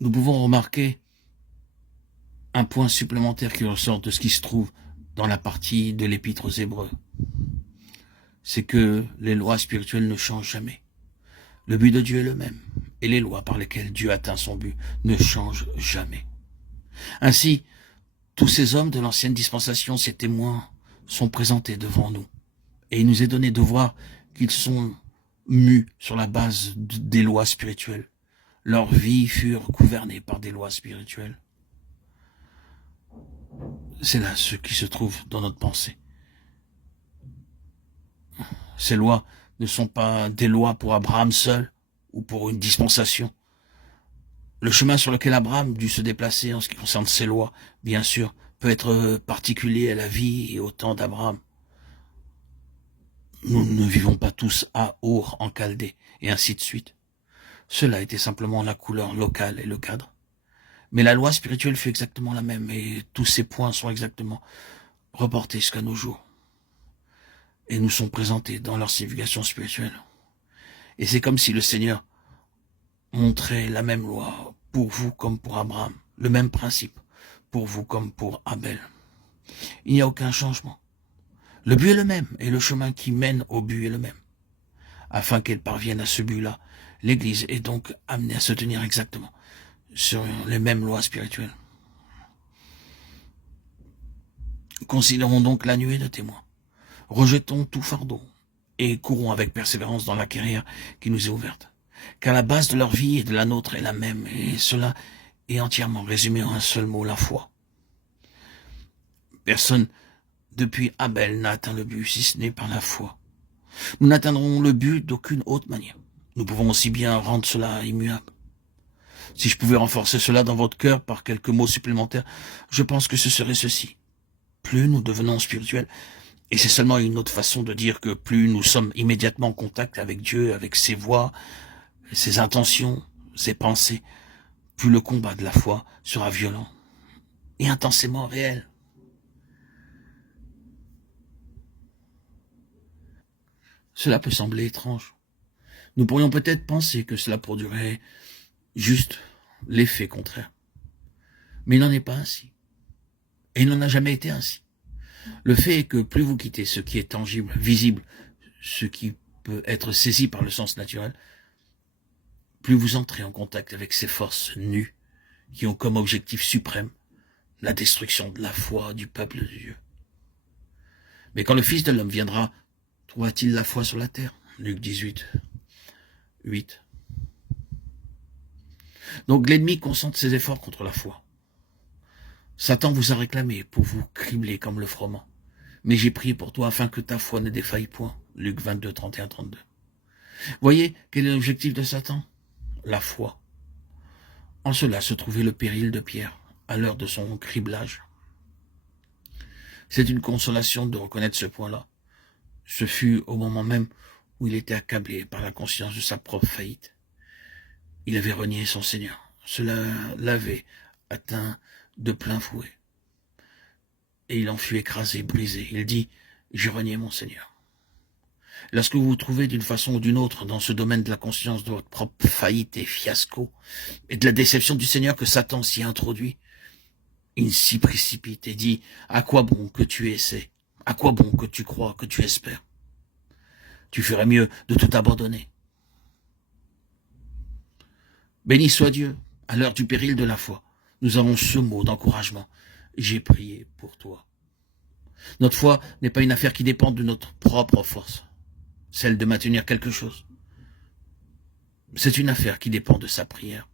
nous pouvons remarquer un point supplémentaire qui ressort de ce qui se trouve dans la partie de l'Épître aux Hébreux. C'est que les lois spirituelles ne changent jamais. Le but de Dieu est le même, et les lois par lesquelles Dieu atteint son but ne changent jamais. Ainsi, tous ces hommes de l'ancienne dispensation, ces témoins, sont présentés devant nous. Et il nous est donné de voir qu'ils sont mus sur la base des lois spirituelles. Leurs vies furent gouvernées par des lois spirituelles. C'est là ce qui se trouve dans notre pensée. Ces lois ne sont pas des lois pour Abraham seul ou pour une dispensation. Le chemin sur lequel Abraham dut se déplacer en ce qui concerne ces lois, bien sûr, peut être particulier à la vie et au temps d'Abraham. Nous ne vivons pas tous à Our en Chaldée, et ainsi de suite. Cela était simplement la couleur locale et le cadre. Mais la loi spirituelle fut exactement la même, et tous ces points sont exactement reportés jusqu'à nos jours. Et nous sont présentés dans leur signification spirituelle. Et c'est comme si le Seigneur montrait la même loi pour vous comme pour Abraham, le même principe pour vous comme pour Abel. Il n'y a aucun changement. Le but est le même, et le chemin qui mène au but est le même. Afin qu'elle parvienne à ce but-là, l'Église est donc amenée à se tenir exactement sur les mêmes lois spirituelles. Considérons donc la nuée de témoins. Rejetons tout fardeau et courons avec persévérance dans la carrière qui nous est ouverte. Car la base de leur vie et de la nôtre est la même, et cela est entièrement résumé en un seul mot, la foi. Personne depuis Abel n'a atteint le but, si ce n'est par la foi. Nous n'atteindrons le but d'aucune autre manière. Nous pouvons aussi bien rendre cela immuable. Si je pouvais renforcer cela dans votre cœur par quelques mots supplémentaires, je pense que ce serait ceci. Plus nous devenons spirituels, et c'est seulement une autre façon de dire que plus nous sommes immédiatement en contact avec Dieu, avec ses voies, ses intentions, ses pensées, plus le combat de la foi sera violent et intensément réel. Cela peut sembler étrange. Nous pourrions peut-être penser que cela produirait juste l'effet contraire. Mais il n'en est pas ainsi. Et il n'en a jamais été ainsi. Le fait est que plus vous quittez ce qui est tangible, visible, ce qui peut être saisi par le sens naturel, plus vous entrez en contact avec ces forces nues qui ont comme objectif suprême la destruction de la foi du peuple de Dieu. Mais quand le Fils de l'homme viendra, trouvera-t-il la foi sur la terre? Luc 18, 8. Donc l'ennemi concentre ses efforts contre la foi. Satan vous a réclamé pour vous cribler comme le froment. Mais j'ai prié pour toi afin que ta foi ne défaille point. Luc 22, 31, 32. Voyez quel est l'objectif de Satan? La foi. En cela se trouvait le péril de Pierre, à l'heure de son criblage. C'est une consolation de reconnaître ce point-là. Ce fut au moment même où il était accablé par la conscience de sa propre faillite. Il avait renié son Seigneur. Cela l'avait atteint de plein fouet. Et il en fut écrasé, brisé. Il dit, j'ai renié mon Seigneur. Lorsque vous vous trouvez d'une façon ou d'une autre dans ce domaine de la conscience de votre propre faillite et fiasco, et de la déception du Seigneur que Satan s'y introduit, il s'y précipite et dit, à quoi bon que tu essaies? À quoi bon que tu crois, que tu espères? Tu ferais mieux de tout abandonner. Béni soit Dieu, à l'heure du péril de la foi. Nous avons ce mot d'encouragement. J'ai prié pour toi. Notre foi n'est pas une affaire qui dépend de notre propre force, celle de maintenir quelque chose. C'est une affaire qui dépend de sa prière.